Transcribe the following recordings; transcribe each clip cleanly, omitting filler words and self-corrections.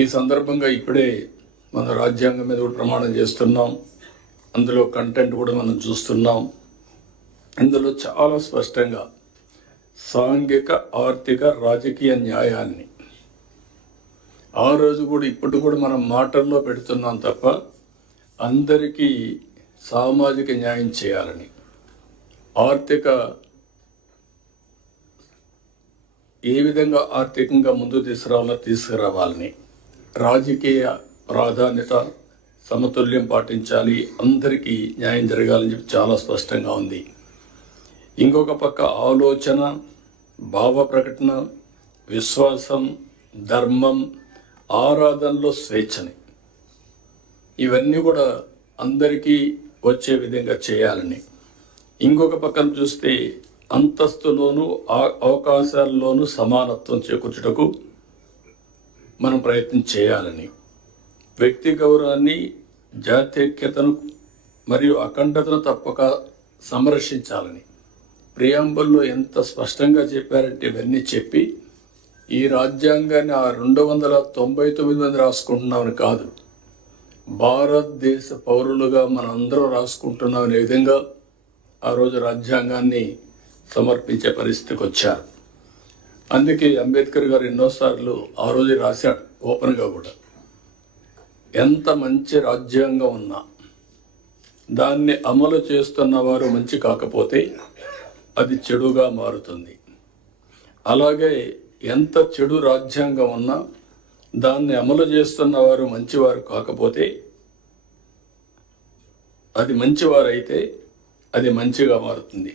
ఈ సందర్భంగా ఇప్పుడే మన రాజ్యాంగం మీద కూడా ప్రమాణం చేస్తున్నాం. అందులో కంటెంట్ కూడా మనం చూస్తున్నాం. ఇందులో చాలా స్పష్టంగా సాంఘిక, ఆర్థిక, రాజకీయ న్యాయాన్ని ఆ రోజు కూడా ఇప్పుడు కూడా మనం మాటల్లో పెడుతున్నాం తప్ప అందరికీ సామాజిక న్యాయం చేయాలని, ఆర్థిక ఏ విధంగా ఆర్థికంగా ముందు తీసుకురావాలని, రాజకీయ ప్రాధాన్యత సమతుల్యం పాటించాలి, అందరికీ న్యాయం జరగాలని చెప్పి చాలా స్పష్టంగా ఉంది. ఇంకొక పక్క ఆలోచన, భావ ప్రకటన, విశ్వాసం, ధర్మం, ఆరాధనలో స్వేచ్ఛని ఇవన్నీ కూడా అందరికీ వచ్చే విధంగా చేయాలని, ఇంకొక పక్కన చూస్తే అంతస్తులోనూ అవకాశాల్లోనూ సమానత్వం చేకూర్చుటకు మనం ప్రయత్నం చేయాలని, వ్యక్తి గౌరవాన్ని, జాతీయతను మరియు అఖండతను తప్పక సంరక్షించాలని ప్రియాంబుల్లో ఎంత స్పష్టంగా చెప్పారంటే ఇవన్నీ చెప్పి ఈ రాజ్యాంగాన్ని 299 మంది రాసుకుంటున్నామని కాదు, భారతదేశ పౌరులుగా మనందరం రాసుకుంటున్నామనే విధంగా ఆ రోజు రాజ్యాంగాన్ని సమర్పించే పరిస్థితికి వచ్చారు. అందుకే అంబేద్కర్ గారు ఎన్నోసార్లు ఆ రోజు రాశాడు ఓపెన్గా కూడా, ఎంత మంచి రాజ్యాంగం ఉన్నా దాన్ని అమలు చేస్తున్న వారు మంచి కాకపోతే అది చెడుగా మారుతుంది. అలాగే ఎంత చెడు రాజ్యాంగం ఉన్నా దాన్ని అమలు చేస్తున్న వారు మంచివారు కాకపోతే అది మంచివారైతే అది మంచిగా మారుతుంది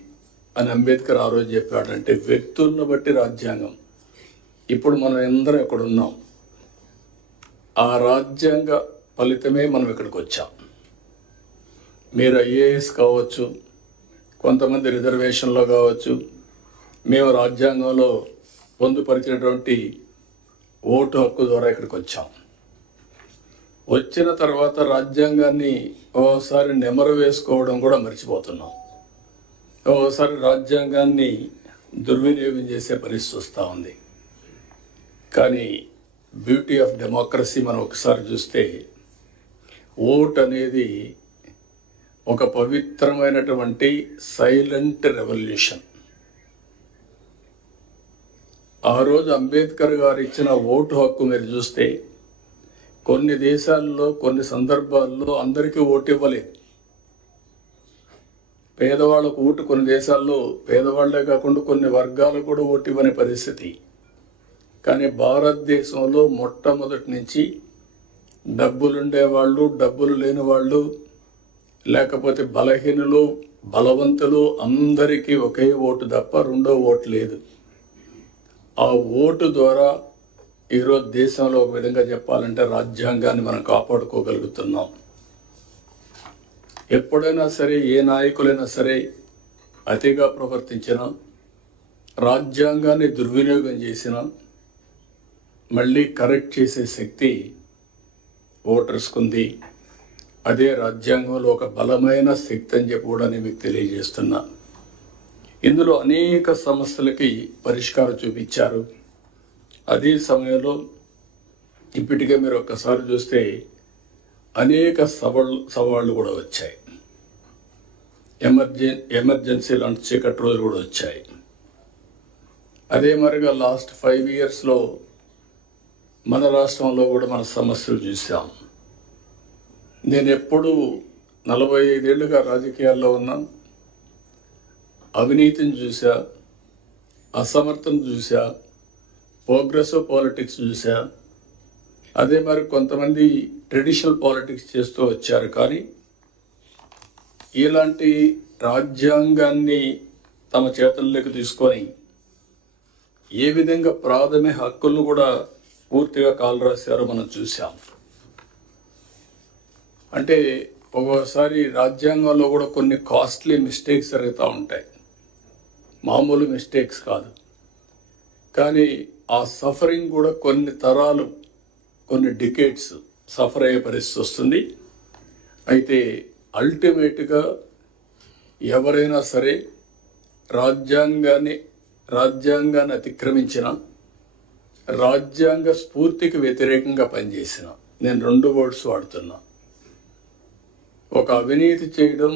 అని అంబేద్కర్ ఆ రోజు చెప్పాడంటే వ్యక్తులను బట్టి రాజ్యాంగం. ఇప్పుడు మనం అందరం ఇక్కడ ఉన్నాం, ఆ రాజ్యాంగ ఫలితమే మనం ఇక్కడికి వచ్చాం. మీరు ఐఏఎస్ కావచ్చు, కొంతమంది రిజర్వేషన్లో కావచ్చు, మేము రాజ్యాంగంలో పొందుపరిచినటువంటి ఓటు హక్కు ద్వారా ఇక్కడికి వచ్చాం. వచ్చిన తర్వాత రాజ్యాంగాన్ని ఓసారి నెమరు వేసుకోవడం కూడా మర్చిపోతున్నాం. ఓసారి రాజ్యాంగాన్ని దుర్వినియోగం చేసే పరిస్థితి వస్తూ ఉంది. కానీ బ్యూటీ ఆఫ్ డెమోక్రసీ మనం ఒకసారి చూస్తే ఓట్ అనేది ఒక పవిత్రమైనటువంటి సైలెంట్ రెవల్యూషన్. ఆ రోజు అంబేద్కర్ గారు ఇచ్చిన ఓటు హక్కు మీరు చూస్తే కొన్ని దేశాల్లో కొన్ని సందర్భాల్లో అందరికీ ఓటు ఇవ్వలేదు. పేదవాళ్ళకు ఓటు కొన్ని దేశాల్లో పేదవాళ్లే కాకుండా కొన్ని వర్గాలు కూడా ఓటు ఇవ్వని పరిస్థితి. కానీ భారతదేశంలో మొట్టమొదటి నుంచి డబ్బులుండేవాళ్ళు, డబ్బులు లేని వాళ్ళు, లేకపోతే బలహీనులు, బలవంతులు అందరికీ ఒకే ఓటు తప్ప రెండో ఓటు లేదు. ఆ ఓటు ద్వారా ఈరోజు దేశంలో ఒక విధంగా చెప్పాలంటే రాజ్యాంగాన్ని మనం కాపాడుకోగలుగుతున్నాం. ఎప్పుడైనా సరే ఏ నాయకులైనా సరే అతిగా ప్రవర్తించినా, రాజ్యాంగాన్ని దుర్వినియోగం చేసినా మళ్ళీ కరెక్ట్ చేసే శక్తి ఓటర్స్కు ఉంది. అదే రాజ్యాంగంలో ఒక బలమైన శక్తి అని చెప్పి కూడా నేను మీకు తెలియజేస్తున్నా. ఇందులో అనేక సమస్యలకి పరిష్కారం చూపించారు. అదే సమయంలో ఇప్పటికే మీరు ఒక్కసారి చూస్తే అనేక సవాళ్ళు కూడా వచ్చాయి. ఎమర్జెన్సీ లాంటి చీకటి రోజులు కూడా వచ్చాయి. అదే మరిగా లాస్ట్ 5 yearsలో మన రాష్ట్రంలో కూడా మన సమస్యలు చూసాం. నేను ఎప్పుడూ 45 ఏళ్ళుగా రాజకీయాల్లో ఉన్నా, అవినీతిని చూసా, అసమర్థం చూసా, ప్రోగ్రెసివ్ పాలిటిక్స్ చూసా. అదే మరి కొంతమంది ట్రెడిషనల్ పాలిటిక్స్ చేస్తూ వచ్చారు. కానీ ఇలాంటి రాజ్యాంగాన్ని తమ చేతుల్లోకి తీసుకొని ఏ విధంగా ప్రాథమిక హక్కులను కూడా పూర్తిగా కాలు రాశారో మనం చూసాం. అంటే ఒక్కోసారి రాజ్యాంగంలో కూడా కొన్ని కాస్ట్లీ మిస్టేక్స్ జరుగుతూ ఉంటాయి, మామూలు మిస్టేక్స్ కాదు. కానీ ఆ సఫరింగ్ కూడా కొన్ని తరాలు, కొన్ని డికేట్స్ సఫర్ అయ్యే పరిస్థితి వస్తుంది. అయితే అల్టిమేట్గా ఎవరైనా సరే రాజ్యాంగాన్ని అతిక్రమించిన రాజ్యాంగ స్ఫూర్తికి వ్యతిరేకంగా పనిచేసిన. నేను 2 వర్డ్స్ వాడుతున్నా. ఒక అవినీతి చేయడం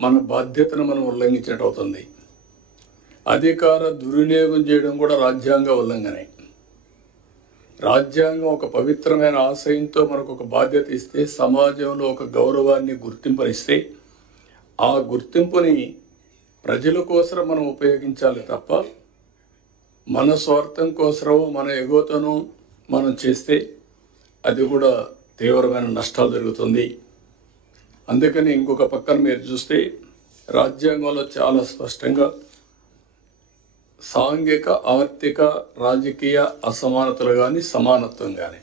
మన బాధ్యతను మనం ఉల్లంఘించినట్టు అవుతుంది. అధికార దుర్వినియోగం చేయడం కూడా రాజ్యాంగ ఉల్లంఘనే. రాజ్యాంగం ఒక పవిత్రమైన ఆశయంతో మనకు ఒక బాధ్యత ఇస్తే, సమాజంలో ఒక గౌరవాన్ని గుర్తింపునిస్తే, ఆ గుర్తింపుని ప్రజల కోసం మనం ఉపయోగించాలి తప్ప మన స్వార్థం కోసమో మన ఎగోతోనో మనం చేస్తే అది కూడా తీవ్రమైన నష్టాలు జరుగుతుంది. అందుకని ఇంకొక పక్కన మీరు చూస్తే రాజ్యాంగంలో చాలా స్పష్టంగా సాంఘిక, ఆర్థిక, రాజకీయ అసమానతలు కానీ సమానత్వం కానీ